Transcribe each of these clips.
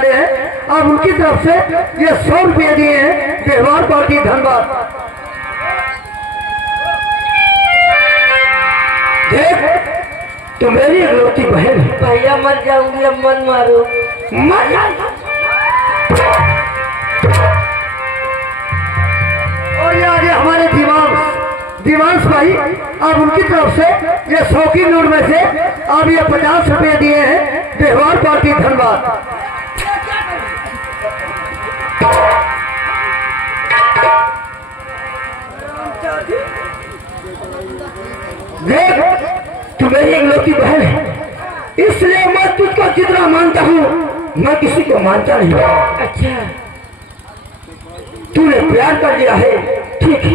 वाले हैं। अब उनकी तरफ से ये 100 रुपये दिए हैं व्यवहार पार्टी धनबाद। देख तो मेरी इकलौती बहन है। भैया मर जाऊंगी, अब मन मारो। मर जा। और ये आगे हमारे दिवांश भाई, अब उनकी तरफ से ये 100 की नोट में से अब ये 50 रुपये दिए हैं व्यवहार पार्टी धनबाद। देख तू मेरी इकलौती बहन है, इसलिए मैं तुझको जितना मानता हूँ मैं किसी को मानता नहीं। अच्छा, तूने प्यार कर लिया है, ठीक है,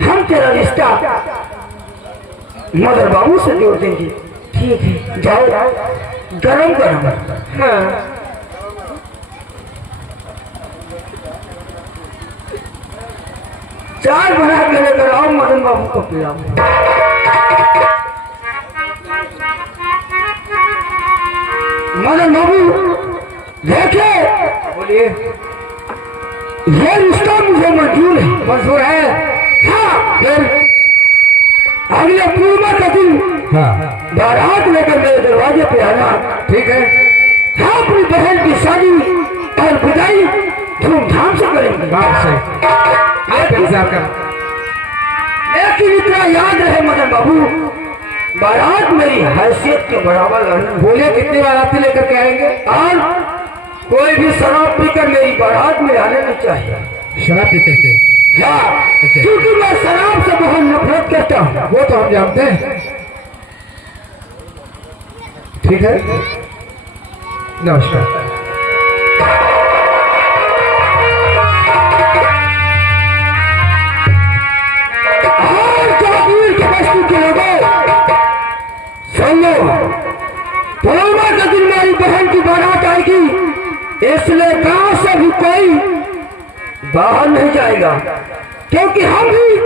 हम तेरा रिश्ता मदर बाबू से जोड़ देंगे। ठीक है, जाओ गरम गरम। हाँ चाय बना के लेकर आओ, मदन बाबू को पिलाओ। मदन बाबू देखे, बोलिए। ये रिश्ता मुझे मंजूर है। मंजूर है? हाँ, फिर अगले पूर्णिमा का दिन बारात लेकर मेरे दरवाजे पे आना। ठीक है। हाँ, अपनी बहन की शादी और विदाई धूमधाम से करेंगे। बात सही, लेकिन इतना याद रहे मदन बाबू, बारात मेरी हैसियत के बराबर रहना। बोलिए, कितनी बाराती लेकर के आएंगे? और कोई भी शराब पीकर मेरी बारात में आने नहीं चाहिए। शराब पीते थे? हाँ, क्योंकि मैं शराब से बहुत नफरत करता हूँ। वो तो हम जानते हैं। ठीक है, नमस्कार। पूर्णिमा के दिन मेरी बहन की बारात आएगी, इसलिए गांव से भी कोई बाहर नहीं जाएगा, क्योंकि हम भी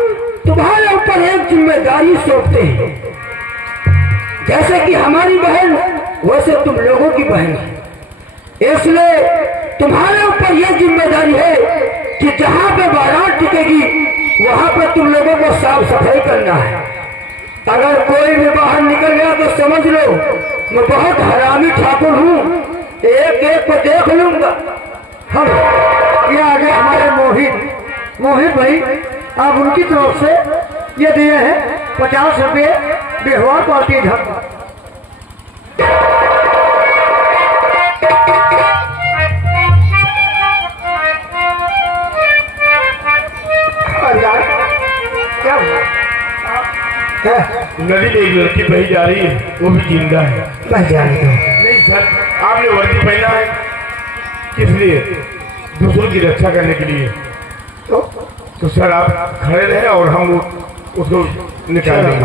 तुम्हारे ऊपर एक जिम्मेदारी सौंपते हैं। जैसे कि हमारी बहन वैसे तुम लोगों की बहन है, इसलिए तुम्हारे ऊपर यह जिम्मेदारी है कि जहां पे बारात टिकेगी वहां पे तुम लोगों को साफ सफाई करना है। अगर कोई भी बाहर निकल गया तो समझ लो मैं बहुत हरामी ठाकुर हूँ, एक एक को देख लूंगा। हम ये आगे हमारे मोहित भाई, अब उनकी तरफ से ये दिए हैं 50 रुपये व्यवहार पार्टी धन। क्या नदी में एक लड़की बही जा रही है, वो भी जिंदा है। बस जाने दो। नहीं सर, आपने वर्दी पहना है किस लिए? दूसरों की रक्षा करने के लिए। तो सर आप खड़े रहे और हम उसको निकालेंगे।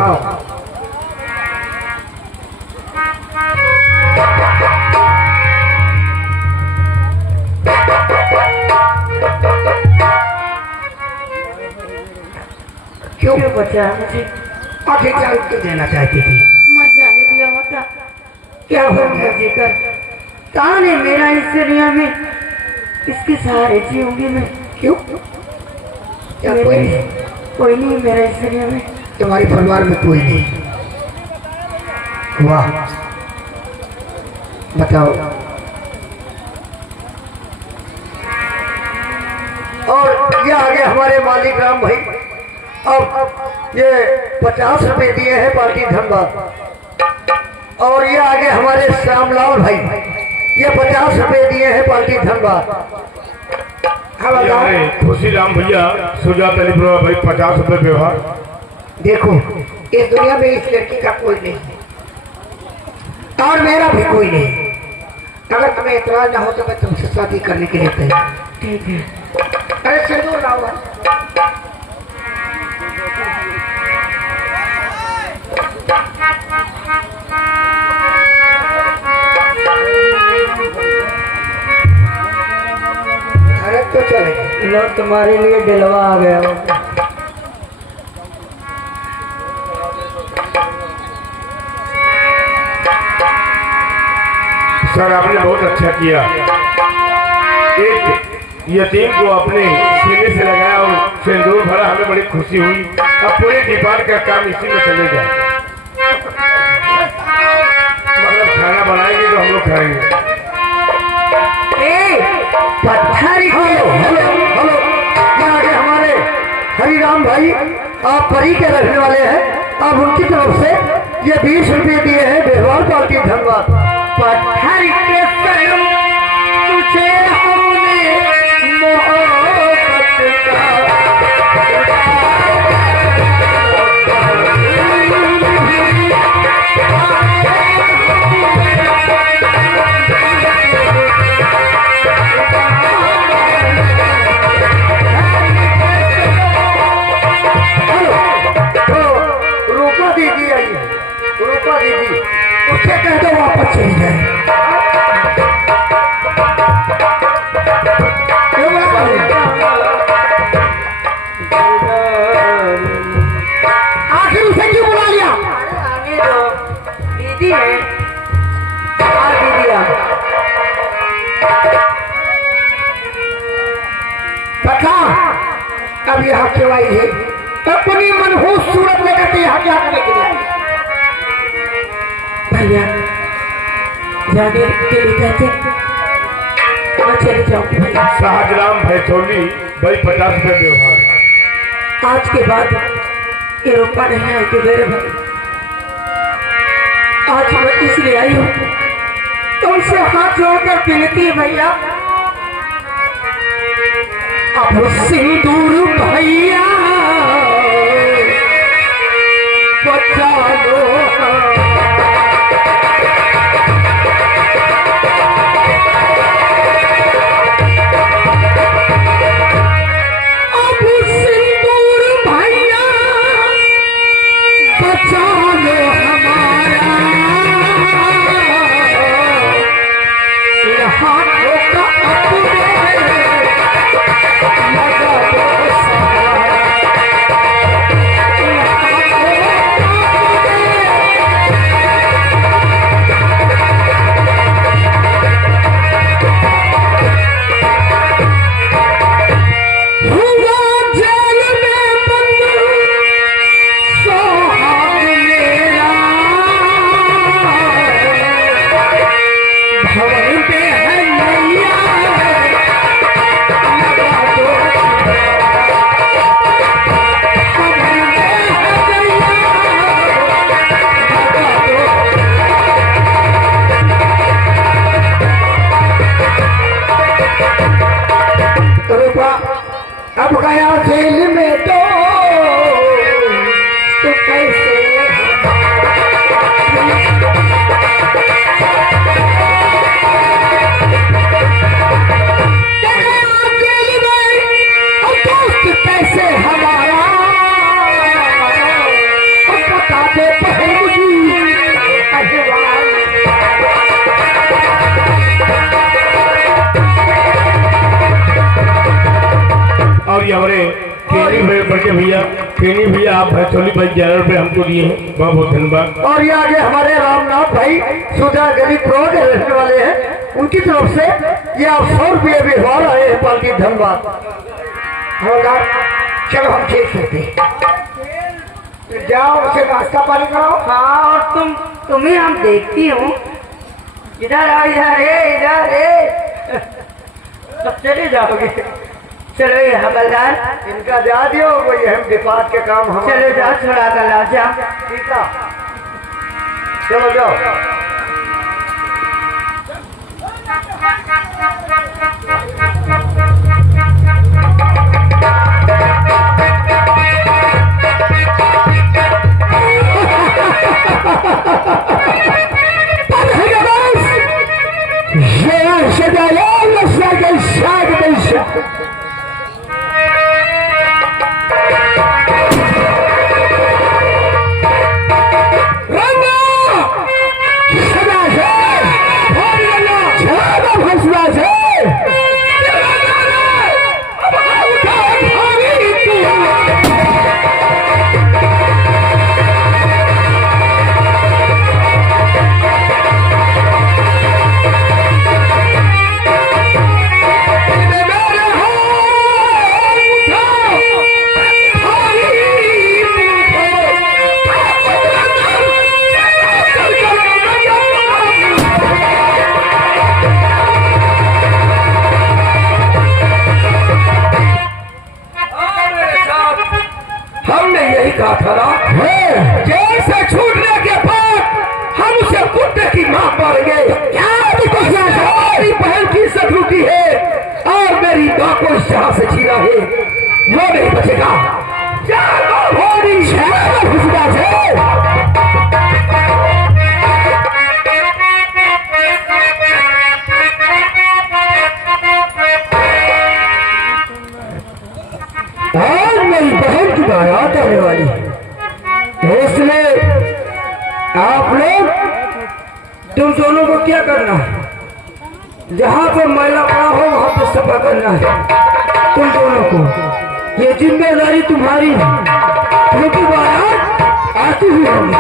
क्यों बचा मुझे? आखिर क्या उसको देना चाहती थी? मर जाने दिया होता। क्या हो गया? जिकर कहाँ है मेरा इस दुनिया में, इसके सहारे जीऊंगी मैं। क्यों? क्या कोई नहीं? कोई नहीं मेरा इस दुनिया में। तुम्हारे परिवार में कोई नहीं? वाह, बताओ। और ये आगे हमारे मालिक राम भाई, अब ये 50 रुपये दिए हैं पार्टी धनबाद। और ये आगे हमारे श्यामलाल भाई, ये 50 रुपये दिए हैं पार्टी धनबाद। खुशी राम भैया, सुजात अली भाई 50 रुपये व्यवहार। देखो, इस दुनिया में इस लड़की का कोई नहीं और मेरा भी कोई नहीं। अगर तुम्हें इतराज ना हो तो मैं तुमसे शादी करने के लिए तैयार। ठीक है। अरे चलो लाओ। अरे तो चले लो, तुम्हारे लिए दिलवा आ गया होगा। सर आपने बहुत अच्छा किया। एक यतीम को अपने सीने से लगाया और सिंदूर भरा, हमें बड़ी खुशी हुई। अब पूरे डिपार्ट का काम इसी में चलेगा। मतलब खाना बनाएंगे तो हम लोग खाएंगे। पत्थर हेलो हेलो हेलो, यहाँ आगे हमारे हरिराम भाई आप परी के रखने वाले हैं, आप उनकी तरफ से ये 20 रुपये दिए हैं व्यवहार पार्टी धन्यवाद। पत्थर के सनम तुझे हमने मोहब्बत रूपा दीदी आई है, रूपा दीदी उससे कह दो वापस चली जाए। आखिर उसे क्यों बुला लिया? आगे तो दीदी है। हाँ दीदी आ पता अब यहाँ क्यों आई है? अपनी मनहूस सूरत लेकर के यहाँ क्या करने के लिए? भैया जाने के लिए कहते मैं चले जाऊंगी भैया। शाहजराम भैसोली भाई 50 रुपये व्यवहार। आज के बाद ये रुपा नहीं आएगी मेरे भाई। आज मैं इसलिए आई हूँ तुमसे हाथ जोड़कर विनती है भैया, अब सिंदूर भैया बचा लो। अब गया जेल में तो कैसे कैसे हमारा बता दे और ये हमारे केनी भाई बड़के भैया, केनी भैया आप भैसोली भाई 11 रुपये हमको दिए हैं, बहुत बहुत धन्यवाद। और ये आगे हमारे रामनाथ भाई सुधा गरीब प्रो के रहने वाले हैं, उनकी तरफ से ये आप 100 रुपये व्यवहार आए हैं पार्टी धन्यवाद। चलो हम खेल सकते जाओ, उसे नाश्ता पानी कराओ। हाँ और तुम्हें हम देखती हूँ। इधर आओ, इधर है, इधर है। सब चले जाओगे। चलो ये हवलदार इनका जा दियो, कोई अहम डिपार्ट के काम हम। चलो जाओ, छुड़ा कर ला जाओ। ठीक है चलो जाओ। यहाँ से छीना है वो नहीं बचेगा। आज मेरी बहन की बारात आने वाली है, इसलिए आप लोग तुम दोनों को क्या करना है, जहाँ पे मैला पड़ा हो वहाँ पे सफा करना है तुम दोनों को। ये जिम्मेदारी तुम्हारी है, क्योंकि बारात आती हुई होगी।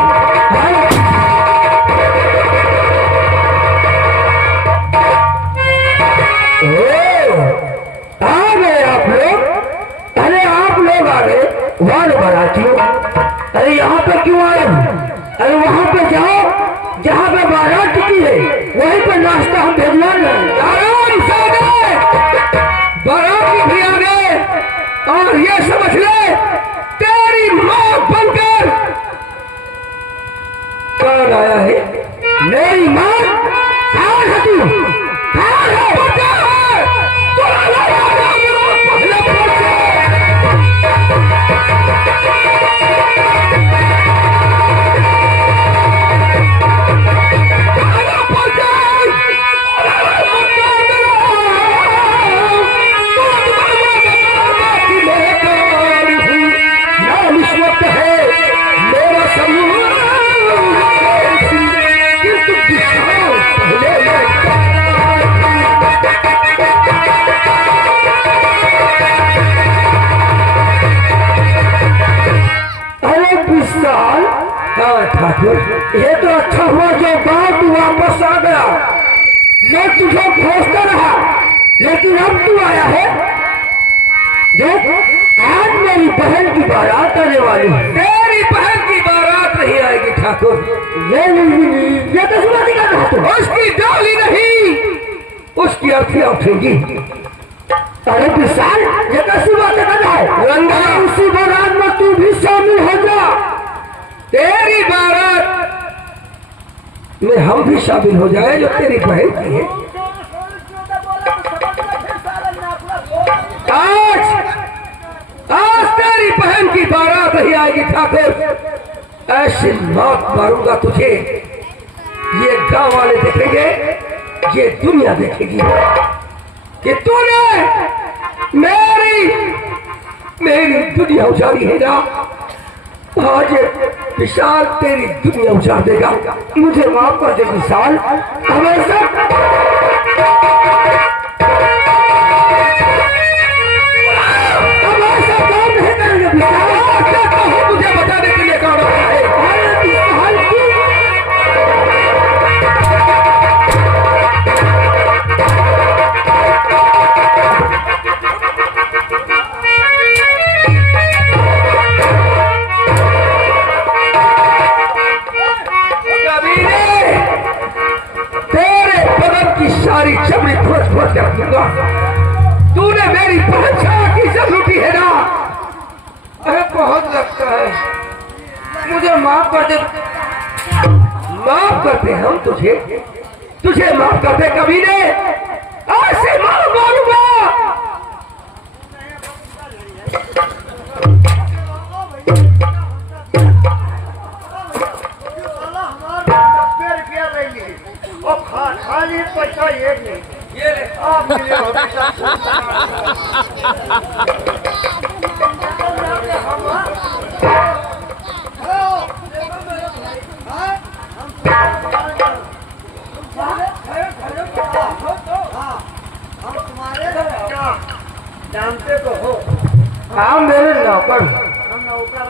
आ गए आप लोग, अरे आप लोग आ गए वाले बारातियों। अरे यहाँ पे क्यों आए हो? अरे वहाँ पे जाओ जहाँ पे बारात टिकी है, वहीं पे नाश्ता हम भेजवा लें। आराम से गए, बाराती भी आ गए, और ये समझ ले तेरी माँ बनकर कौन आया है? मेरी माँ कौन है? तू कौन है? ठाकुर, ये तो अच्छा हुआ जो गांव तू वापस आ गया। मैं तुझे खोजता रहा, लेकिन अब तू आया है। देख, आज मेरी बहन की बारात आने वाली है। तेरी बहन की बारात नहीं आएगी ठाकुर, ये तो सुना दिखा रहा तू। उसकी डाली नहीं, उसकी अर्थियां उठेगी। अरे विशाल, ये कैसी बात कर रहा है? रंगा, उसी बारात में तू भी शामिल हो जा। तेरी बारात में हम भी शामिल हो जाए जो तेरी बहन की है। आज तेरी बहन की बारात नहीं आएगी ठाकुर। ऐसी मौत मारूंगा तुझे, ये गांव वाले देखेंगे, ये दुनिया देखेगी कि तूने मेरी दुनिया उजाड़ी है ना। आज विशाल तेरी दुनिया उजाड़ देगा। मुझे माफ कर दे विशाल, हमेशा काम नहीं करेंगे विशाल। मुझे बताने के लिए कौन आता है? सारी चमड़ी खोज खोज कर दूंगा। तूने मेरी पहचान की इज्जत लूटी है ना। अरे बहुत लगता है, मुझे माफ कर दे। माफ करते हम तुझे माफ करते कभी ने। ऐसे माफ मारूंगा। खाली पैसा ये नहीं, ये आप मिले हम तुम्हारे जानते तो हो। हाँ मेरे नौकर। हम नौकर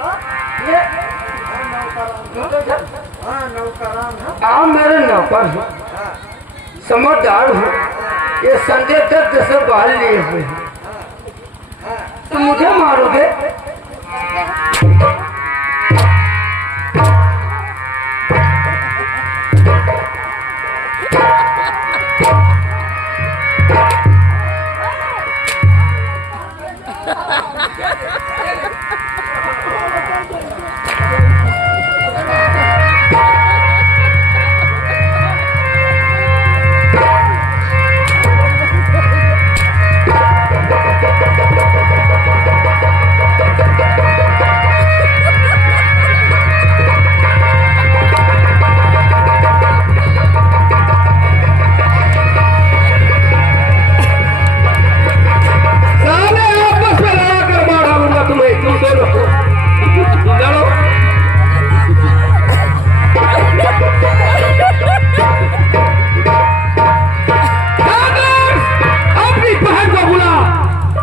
ये नौकरान है। हाँ मेरे नौकर समझदार हूँ। ये संजय दत्त जैसे बाल लिए हुए तो मुझे मारोगे?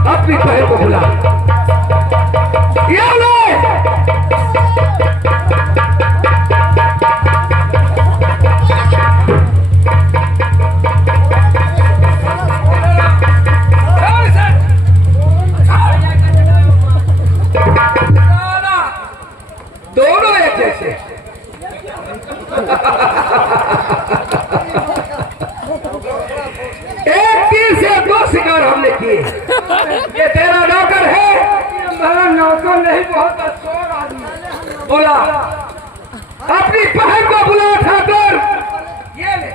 अपनी बहन को बुला। ये ले। दोनों एक जैसे। एक तीर से दो शिकार हमने किए। ये तेरा नौकर है? मेरा नौकर नहीं, बहुत अच्छा आदमी। बोला अपनी बहन को बुला ठाकुर। ये ले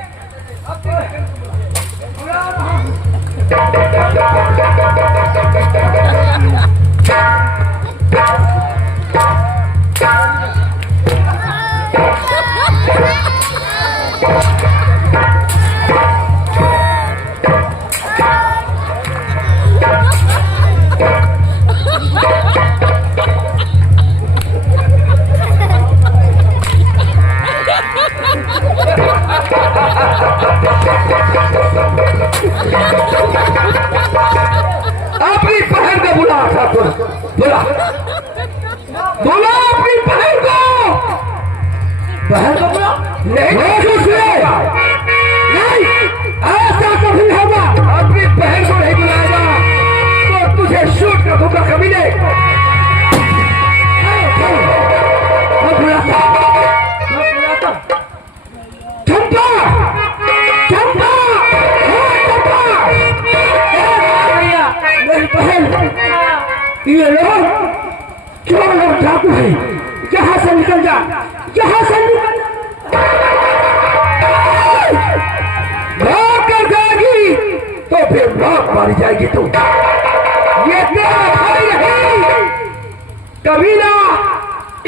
अपनी बहन को बुला ठाकुर। बुला बुला अपनी बहन को। बहन को बुला। नहीं नहीं, ऐसा कभी होगा। अपनी बहन को नहीं बुलाएगा तो तुझे शूट कर दूंगा कमीने। चंपा चंपा मेरी बहन, ये लोग चोर और डाकू है। यहाँ से निकल जा, यहाँ से निकल। भाग कर जाएगी तो फिर भाग मारी जाएगी तू। ये तेरा भाई नहीं कमीना,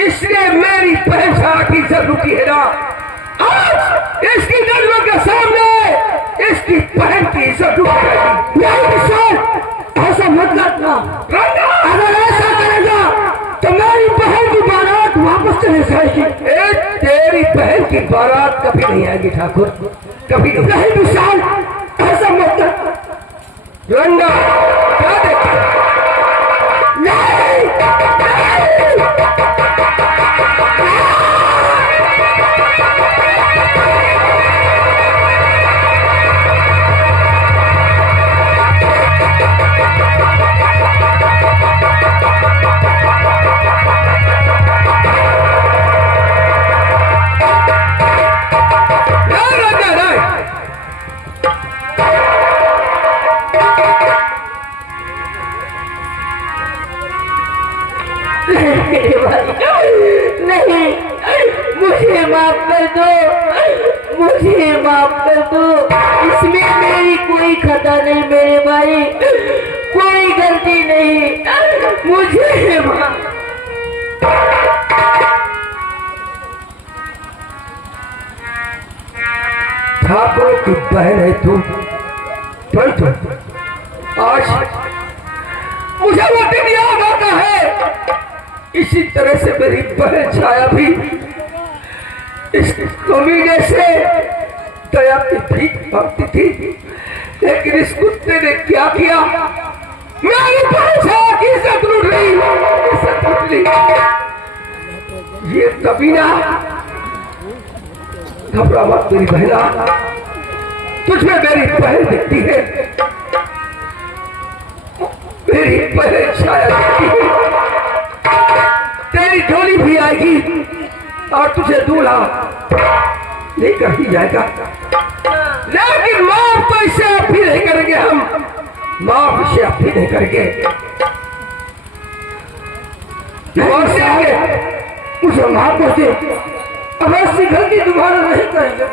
इसने मेरी बहन सारा की इज्जत लूटी है ना। आज इसकी नजरों के सामने इसकी बहन की इज्जत लूट जाएगी। ऐसा मत करना। अगर ऐसा करेगा तो मेरी बहन की बारात वापस चली जाएगी। तेरी बहन की बारात कभी नहीं आएगी ठाकुर, कभी नहीं। विशाल ऐसा मत कर। रंगा क्या देखा? नहीं, नहीं, मुझे माफ कर दो, मुझे माफ कर दो। इसमें मेरी कोई खता नहीं मेरे भाई, कोई गलती नहीं, मुझे माफ। ठाकुर की बहन है तू, परंतु आज मुझे वो दिन याद आता है। इसी तरह से मेरी बहन छाया भी इस कमीने से दया की भीख मांगती थी, लेकिन इस कुत्ते ने क्या किया? मेरी बहन छाया की इज्जत लूट ली, इज्जत लूट ली। ये कमीना, घबरा मत मेरी बहना, तुझमें मेरी बहन दिखती है, मेरी बहन छाया दिखती है। तेरी झोली भी आएगी और तुझे दूल्हा लेकर ही जाएगा, लेकिन माफ तो इसे आप भी नहीं करेंगे। हम माफ इसे आप भी नहीं करेंगे। मुझे माफ कर दे, अब ऐसी गलती दोबारा नहीं करेंगे।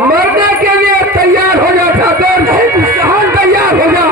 मरने के लिए तैयार हो जा ठाकुर, नहीं तैयार हो जा।